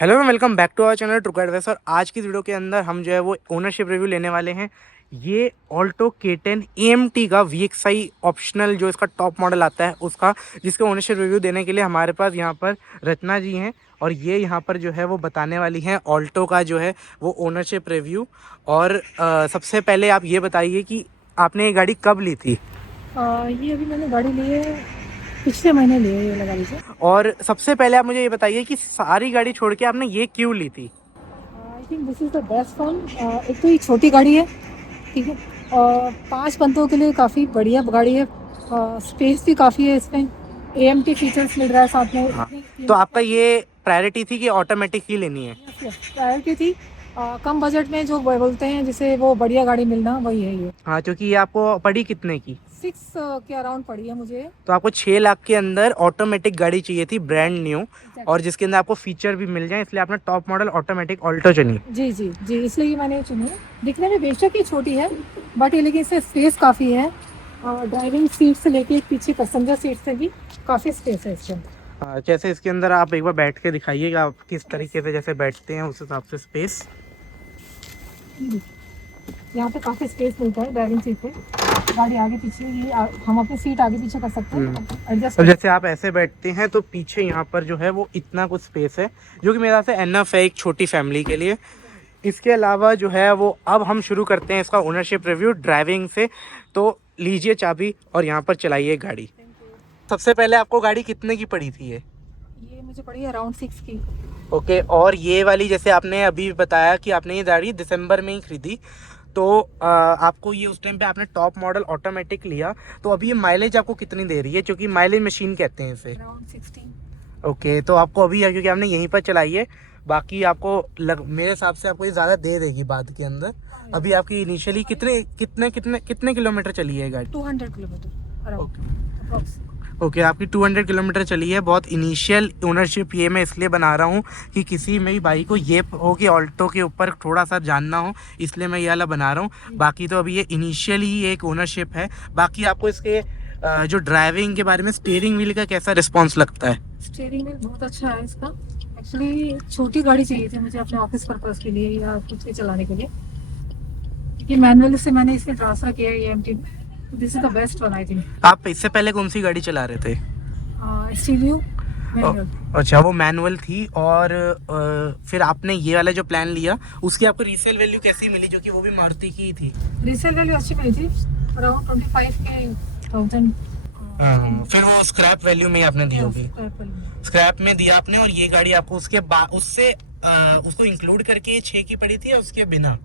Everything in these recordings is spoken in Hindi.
Hello and welcome back to our channel true advice. और आज की वीडियो के अंदर हम जो है वो ओनरशिप रिव्यू लेने वाले हैं। ये ऑल्टो K10 AMT का VXI ऑप्शनल जो इसका टॉप मॉडल आता है उसका, जिसके ओनरशिप रिव्यू देने के लिए हमारे पास यहाँ पर रचना जी हैं और ये यहाँ पर जो है वो बताने वाली हैं ऑल्टो का जो है वो ओनरशिप रिव्यू। और सबसे पहले आप ये बताइए कि आपने ये गाड़ी कब ली थी? ये अभी मैंने गाड़ी ली है, पिछले महीने ली है ये वाला गाड़ी से। और सबसे पहले आप मुझे ये बताइए कि सारी गाड़ी छोड़ के आपने ये क्यों ली थी? I think this is the best one. एक तो ये छोटी गाड़ी है, ठीक है, और 5 बंदों के लिए काफ़ी बढ़िया गाड़ी है। स्पेस भी काफ़ी है इसमें, AMT फीचर्स मिल रहा है साथ में। हाँ, तो आपका ये प्रायोरिटी थी कि ऑटोमेटिक ही लेनी है? प्रायोरिटी थी। कम बजट में जो बोलते हैं जिसे वो बढ़िया गाड़ी मिलना, वही है ये। हाँ, क्योंकि ये आपको पड़ी कितने की? 6 के अराउंड पड़ी है मुझे। तो आपको 6 लाख के अंदर ऑटोमेटिक गाड़ी चाहिए थी, ब्रांड न्यू, Exactly. और जिसके अंदर आपको फीचर भी मिल जाए, इसलिए आपने टॉप मॉडल ऑटोमेटिक ऑल्टो चुनी। जी जी जी, इसलिए ये मैंने चुनी है। दिखने में बेशक ही छोटी है, बट ये लेकिन इसमें स्पेस काफ़ी है। और ड्राइविंग सीट से लेके पीछे पैसेंजर सीट से भी काफ़ी स्पेस है इसके अंदर। हाँ, जैसे इसके अंदर आप एक बार बैठ के दिखाइएगा आप किस तरीके से जैसे बैठते हैं उस हिसाब से स्पेस। यहाँ पे काफ़ी स्पेस मिलता है ड्राइविंग सीट पे। गाड़ी आगे पीछे ये हम अपनी सीट आगे पीछे कर सकते हैं, एडजस्ट। अब जैसे आप ऐसे बैठते हैं तो पीछे यहाँ पर जो है वो इतना कुछ स्पेस है, जो कि मेरा से एनफ है एक छोटी फैमिली के लिए। इसके अलावा जो है वो अब हम शुरू करते हैं इसका ओनरशिप रिव्यू ड्राइविंग से। तो लीजिए चाबी और यहाँ पर चलाइए गाड़ी। सबसे पहले आपको गाड़ी कितने की पड़ी थी ये मुझे पड़ी अराउंड 6 की। ओके, और ये वाली जैसे आपने अभी बताया कि आपने ये गाड़ी दिसंबर में ही खरीदी, तो आपको ये उस टाइम पे आपने टॉप मॉडल ऑटोमेटिक लिया, तो अभी ये माइलेज आपको कितनी दे रही है? क्योंकि माइलेज मशीन कहते हैं इसे। अराउंड 16। ओके, तो आपको अभी क्योंकि आपने यहीं पर चलाई है, बाकी आपको मेरे हिसाब से आपको ये ज़्यादा दे देगी बाद के अंदर। अभी आपकी इनिशियली कितने कितने कितने कितने किलोमीटर चली है गाड़ी? 200 किलोमीटर अराउंड। ओके, आपकी 200 किलोमीटर चली है। बहुत इनिशियल ओनरशिप ये मैं इसलिए बना रहा हूँ कि किसी मेरी भाई को ये हो कि ऑल्टो के ऊपर थोड़ा सा जानना हो, इसलिए मैं ये वाला बना रहा हूँ। बाकी तो अभी ये इनिशियल ही एक ओनरशिप है। बाकी आपको इसके जो ड्राइविंग के बारे में, स्टीयरिंग व्हील का कैसा रिस्पॉन्स लगता है? स्टीयरिंग व्हील बहुत अच्छा है इसका। एक्चुअली छोटी गाड़ी चाहिए थी मुझे अपने ऑफिस पर्पस के लिए या कुछ भी चलाने के लिए, क्योंकि मैनुअल से मैंने इसमें ट्रांसफर किया है AMT में। This is the best one I think. आप इससे पहले कौन सी गाड़ी चला रहे थे? Stereo manual. अच्छा, वो मैनुअल थी। और फिर आपने ये वाला जो प्लान लिया, उसकी आपको रीसेल वैल्यू कैसी मिली, जो कि वो भी मारुति की ही थी? रीसेल वैल्यू अच्छी मिली थी, अराउंड 25,000। फिर वो स्क्रैप वैल्यू में आपने दी होगी। स्क्रैप में दिया आपने, और ये गाड़ी आपको उसके बाद उससे उसको इंक्लूड करके 6 की पड़ी थी या उसके बिना?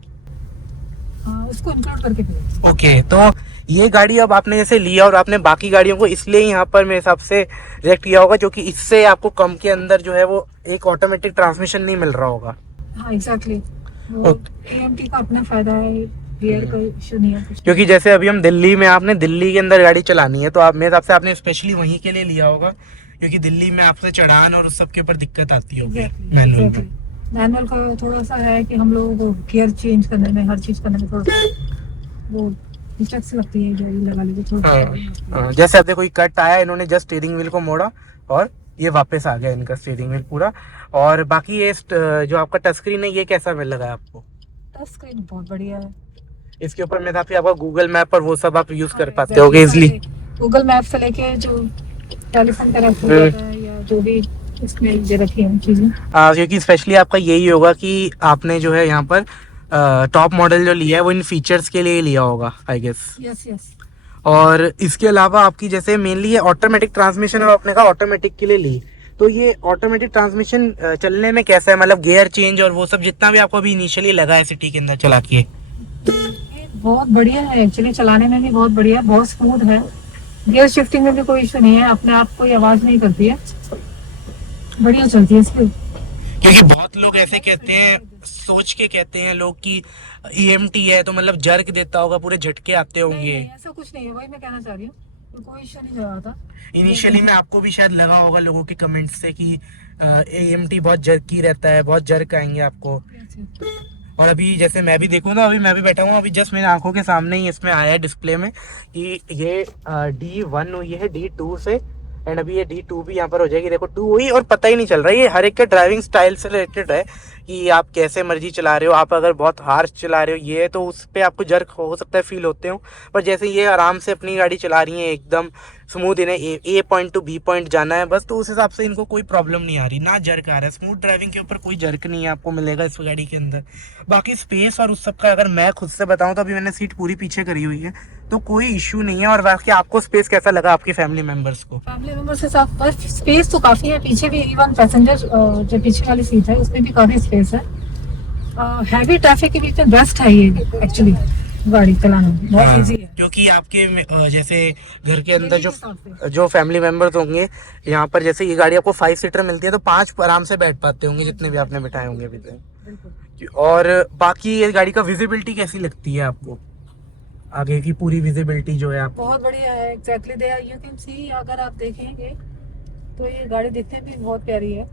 उसको इंक्लूड करके दिया। ओके, तो ये गाड़ी अब आपने जैसे लिया और आपने बाकी गाड़ियों को इसलिए यहाँ पर मेरे हिसाब से रिजेक्ट किया होगा, क्योंकि इससे आपको कम के अंदर जो है वो एक ऑटोमेटिक ट्रांसमिशन नहीं मिल रहा होगा। हाँ एग्जैक्टली, AMT का अपना फायदा है, गियर का इशू नहीं है कुछ। क्योंकि जैसे अभी हम दिल्ली में, आपने दिल्ली के अंदर गाड़ी चलानी है, तो आप मेरे हिसाब से आपने स्पेशली वहीं के लिए लिया होगा, क्योंकि दिल्ली में आपसे चढ़ान और उस सब के ऊपर दिक्कत आती होगी मैनुअल में। मैनुअल का थोड़ा सा है कि हम लोगों को गियर चेंज करने में, हर चीज करने में थोड़ा सा वो हिचक लगती है, जो लगा लीजिए थोड़ा। जैसे अब देखो ये कट आया, इन्होंने जस्ट स्टीयरिंग व्हील को मोड़ा और ये वापस आ गया इनका स्टीयरिंग व्हील पूरा। और बाकी ये जो आपका टच स्क्रीन है, ये कैसा लगा आपको? टच स्क्रीन बहुत बढ़िया है। इसके ऊपर मेरे हिसाब से आपका गूगल मैप और वो सब आप यूज कर पाते होगे इजिली। गूगल मैप से लेके जो टेलीफोन कनेक्ट है या जो भी इसमें दे रखी है चीजें। क्योंकि स्पेशली आपका यही होगा कि आपने जो है यहाँ पर टॉप मॉडल जो लिया है वो इन फीचर्स के लिए लिया होगा आई गेस। Yes yes. और इसके अलावा आपकी जैसे मेनली ये ऑटोमेटिक ट्रांसमिशन और आपने कहा ऑटोमेटिक के लिए ली, तो ये ऑटोमेटिक ट्रांसमिशन चलने में कैसा है? मतलब गियर चेंज और वो सब जितना भी आपको अभी इनिशियली लगा है सिटी के अंदर चला के? बहुत बढ़िया है एक्चुअली, चलाने में भी बहुत बढ़िया है, बहुत स्मूथ है। गियर शिफ्टिंग में भी कोई इशू नहीं है, अपने आप कोई आवाज नहीं करती है, बढ़िया चलती है इसकी। क्योंकि बहुत लोग ऐसे कहते हैं, सोच के कहते हैं लोग कि EMT है तो मतलब जर्क देता होगा, पूरे झटके आते होंगे। ऐसा कुछ नहीं है, वही मैं कहना चाह रही हूँ, तो कोई इशू नहीं लगा था। इनिशियली में आपको भी शायद लगा होगा लोगों के कमेंट्स से कि AMT बहुत जर्की रहता है, बहुत जर्क आएंगे आपको। और अभी जैसे मैं भी देखूँ ना, अभी मैं भी बैठा हूँ, अभी जस्ट मेरी आंखों के सामने ही इसमें आया है डिस्प्ले में कि ये D1 ये है D2 से एंड अभी ये D2 भी यहाँ पर हो जाएगी, देखो 2 हुई और पता ही नहीं चल रहा है। ये हर एक के ड्राइविंग स्टाइल से रिलेटेड है कि आप कैसे मर्जी चला रहे हो। आप अगर बहुत हार्श चला रहे हो ये तो उस पर आपको जर्क हो सकता है फील होते हो, पर जैसे ये आराम से अपनी गाड़ी चला रही है एकदम स्मूथ, इन्हें ए पॉइंट टू बी पॉइंट जाना है बस, तो उस हिसाब से इनको कोई प्रॉब्लम नहीं आ रही, ना जर्क आ रहा है। स्मूथ ड्राइविंग के ऊपर कोई जर्क नहीं है आपको मिलेगा इस गाड़ी के अंदर। बाकी स्पेस और उस सब का अगर मैं खुद से बताऊं तो अभी मैंने सीट पूरी पीछे करी हुई है, तो कोई इश्यू नहीं है। और बाकी आपको स्पेस कैसा लगा आपके फैमिली मेंबर्स को? फैमिली मेंबर्स के साथ बस स्पेस तो काफी है, पीछे भी इवन पैसेंजर जो पीछे वाली सीट है उसमें भी काफी स्पेस है। हैवी ट्रैफिक के बीच में बेस्ट है ये एक्चुअली, गाड़ी चलाना बहुत इजी है। क्योंकि आपके जैसे घर के अंदर Daily जो के हिसाब से। जो फैमिली मेंबर्स होंगे यहाँ पर, जैसे ये गाड़ी आपको 5 सीटर मिलती है तो 5 आराम से बैठ पाते होंगे जितने भी आपने बिठाए होंगे अभी तक। बिल्कुल। और बाकी ये गाड़ी का विजिबिलिटी कैसी लगती है आपको? आगे की पूरी विजिबिलिटी जो है आपको? बहुत बढ़िया है, exactly they you can see, अगर आप देखेंगे तो ये गाड़ी दिखने में भी बहुत प्यारी है।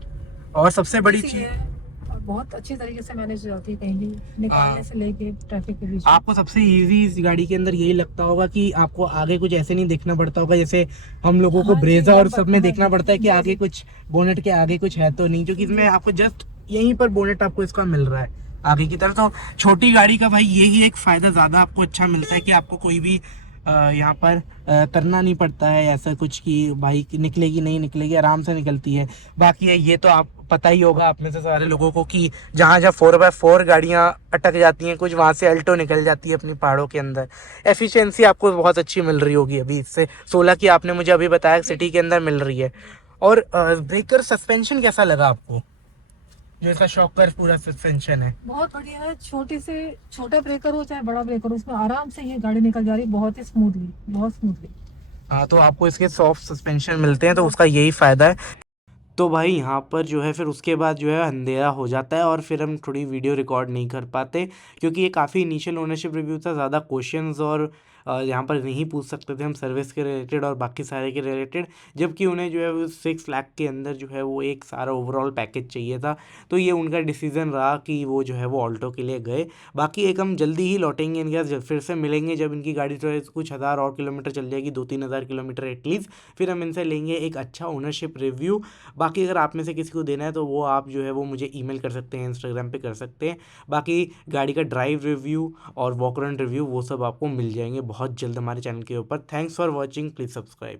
और सबसे बड़ी इसी चीज, है, और बहुत अच्छी तरीके से मैनेज हो जाती है कहीं भी निकालने से लेके ट्रैफिक के बीच में। आपको सबसे इजी इस गाड़ी के अंदर यही लगता होगा कि आपको आगे कुछ ऐसे नहीं देखना पड़ता होगा जैसे हम लोगों को हाँ जी, ब्रेजा और हाँ, सब में हाँ, देखना पड़ता है कि जी, आगे जी। कुछ बोनेट के आगे कुछ है तो नहीं, क्योंकि इसमें आपको जस्ट यहीं पर बोनेट आपको इसका मिल रहा है आगे की तरफ। तो छोटी गाड़ी का भाई यही एक फायदा ज्यादा आपको अच्छा मिलता है कि आपको कोई भी यहाँ पर करना नहीं पड़ता है ऐसा कुछ कि बाइक निकलेगी नहीं निकलेगी, आराम से निकलती है। बाकी ये तो आप पता ही होगा आप में से सारे लोगों को कि जहाँ जहाँ 4x4 गाड़ियाँ अटक जाती हैं कुछ, वहाँ से अल्टो निकल जाती है अपनी पहाड़ों के अंदर। एफिशिएंसी आपको बहुत अच्छी मिल रही होगी अभी इससे, 16 की आपने मुझे अभी बताया सिटी के अंदर मिल रही है। और ब्रेकर सस्पेंशन कैसा लगा आपको, जो इसका शॉकर पूरा सस्पेंशन है? बहुत बढ़िया है, छोटी से छोटा ब्रेकर हो चाहे बड़ा ब्रेकर हो, उसमें आराम से ये गाड़ी निकल जा रही है बहुत ही स्मूथली, बहुत स्मूथली। हाँ, तो आपको इसके सॉफ्ट सस्पेंशन मिलते हैं तो उसका यही फ़ायदा है। तो भाई यहाँ पर जो है फिर उसके बाद जो है अंधेरा हो जाता है और फिर हम थोड़ी वीडियो रिकॉर्ड नहीं कर पाते, क्योंकि ये काफ़ी इनिशियल ओनरशिप रिव्यू था। ज़्यादा क्वेश्चंस और यहाँ पर नहीं पूछ सकते थे हम सर्विस के रिलेटेड और बाकी सारे के रिलेटेड, जबकि उन्हें जो है वो 6 लाख के अंदर जो है वो एक सारा ओवरऑल पैकेज चाहिए था। तो ये उनका डिसीज़न रहा कि वो जो है वो ऑल्टो के लिए गए। बाकी एक हम जल्दी ही लौटेंगे इनके साथ, फिर से मिलेंगे जब इनकी गाड़ी जो है कुछ हज़ार और किलोमीटर चल जाएगी, 2-3 हज़ार किलोमीटर एटलीस्ट, फिर हम इनसे लेंगे एक अच्छा ओनरशिप रिव्यू। बाकी अगर आप में से किसी को देना है तो वो आप जो है वो मुझे ईमेल कर सकते हैं, इंस्टाग्राम पे कर सकते हैं। बाकी गाड़ी का ड्राइव रिव्यू और वॉक अराउंड रिव्यू वो सब आपको मिल जाएंगे बहुत जल्द हमारे चैनल के ऊपर। Thanks for watching, please subscribe.